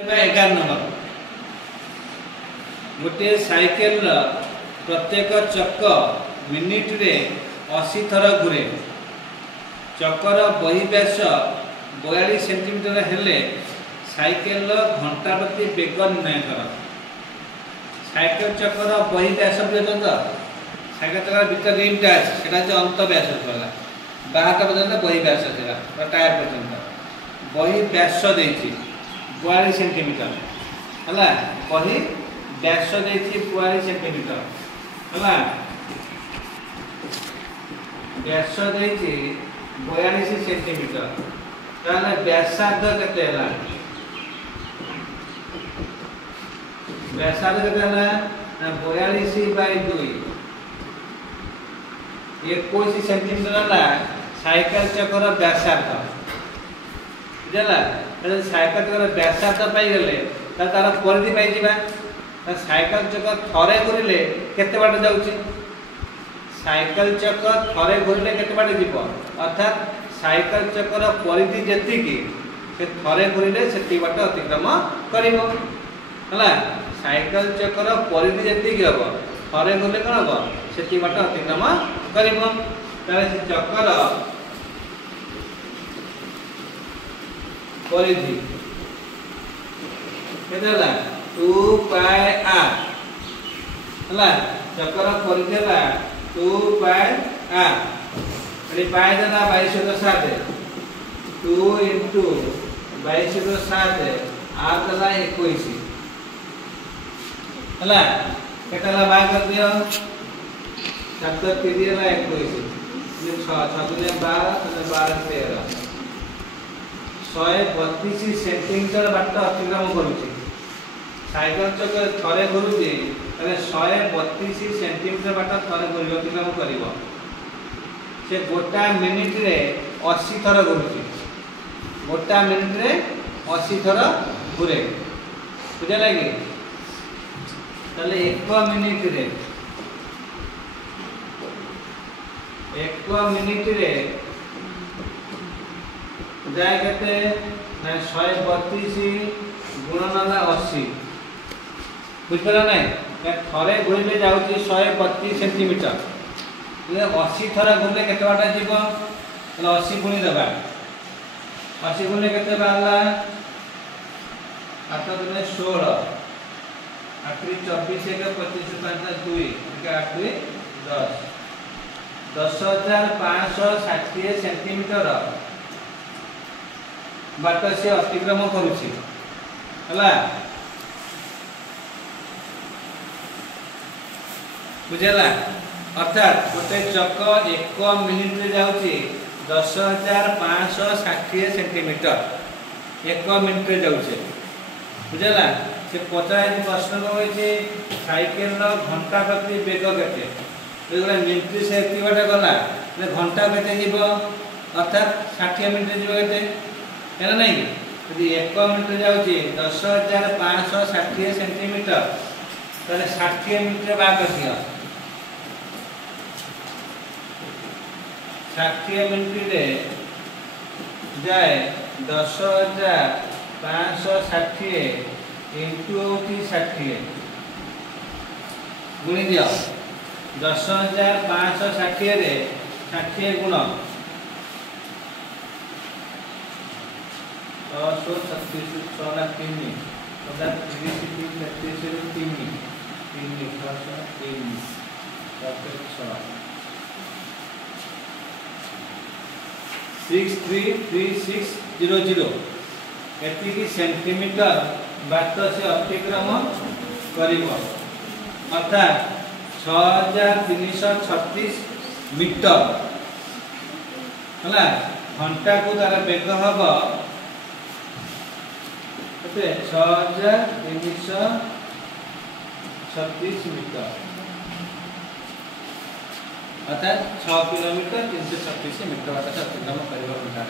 11 number गोटे cycle प्रत्येक चक minute रे 80 थर घूरे। चकर बही व्यास 42 सेंटीमीटर हेले साइकेल घंटा प्रति बेग निर्णय कर। साइकेल चकर बही व्यास पर्यंत साइकेल चक्र भीतर रिमटा से अंत व्यास बाहर पर्यंत बही व्यास टायर पर्यंत बही व्यास 42 सेंटीमीटर है। बही व्यास 42 सेंटीमीटर है। व्यास 42 सेंटीमीटर ताले व्यासार्ध केते हला? व्यासार्ध केते हला ना 42/2 21 सेंटीमीटर हला साइकिल चक्र व्यासार्ध बुझला। साइकिल चक्र व्यासार्ध पाई गले तार परिधि पाई जिबा। साइकिल चक्र थरे घुरिले केते बाट जाउची? साइकिल चक्र थरे घुरिले केते बाट जीव अर्थात साइकिल चक्र परिधि जेतिकी से थरे घुरिले सेति बाट अतिक्रम करिवो हला। साइकिल चक्र परिधि जेतिकी हबो थरे घुरिले कोन हबो सेति बाट अतिक्रम करिवो। ताले से चक्र परिधि केतेला 2πr हला। चक्र परिधि हला 2πr एडी पाए देला 22/7 2 * 22/7 आ देला 21 हला। केतला बाय कर दियो 7 3 हला 21 ये 6 6 12 12 13 132 सेंटीमीटर बाट अतिक्रम करूची। साइकिल चक्र थरे घुरुची तले 132 सेंटीमीटर बाट थरे घुरी अतिक्रम करिवो। से गोटा मिनिट रे 80 थर घुरुची। गोटा मिनिट रे 80 थर घुरे बुझा लागी। तले 1 मिनिट रे जाय केते ना 132 गुणन 80 बुझला नै। थरे घुरिले जाउची 132 सेंटीमीटर 80 थर घुरले केते बाटा जीव 80 गुणी देबा। 80 गुणी केते बाला 8 गुणे 16 8 24 के 25 5 2 के 8 2 10 10,560 सेंटीमीटर बाट से अतिक्रम करूची हला बुझला। अर्थात गोटे चक 1 मिनिट रे जाउची 10,560 सेंटीमीटर 1 मिनिट रे जाउचे बुझला। से पचाए प्रश्न होइछे साइकिल घंटा प्रति बेग केते एगुला मिनिट से एति बाटे गला घंटा केते जीव अर्थात 60 मिनिट जीव केते है ना। यदि 1 मिनिट जाउची 10,560 सेंटीमीटर ताले 60 मिनिट रे भाग दियो। 60 मिनिट रे जाए 10,560 इंटू 60 गुणी दियो। 10,560 रे 60 गुण 36 6 3 633600 एतिकी सेंटीमीटर बाट से अतिक्रम करिवो अर्थात 6336 मीटर हला। घंटा को तार बेग हबो 6336 मीटर अर्थात 6 किलोमीटर 336 मीटर अतिक्रम करिवो घंटा।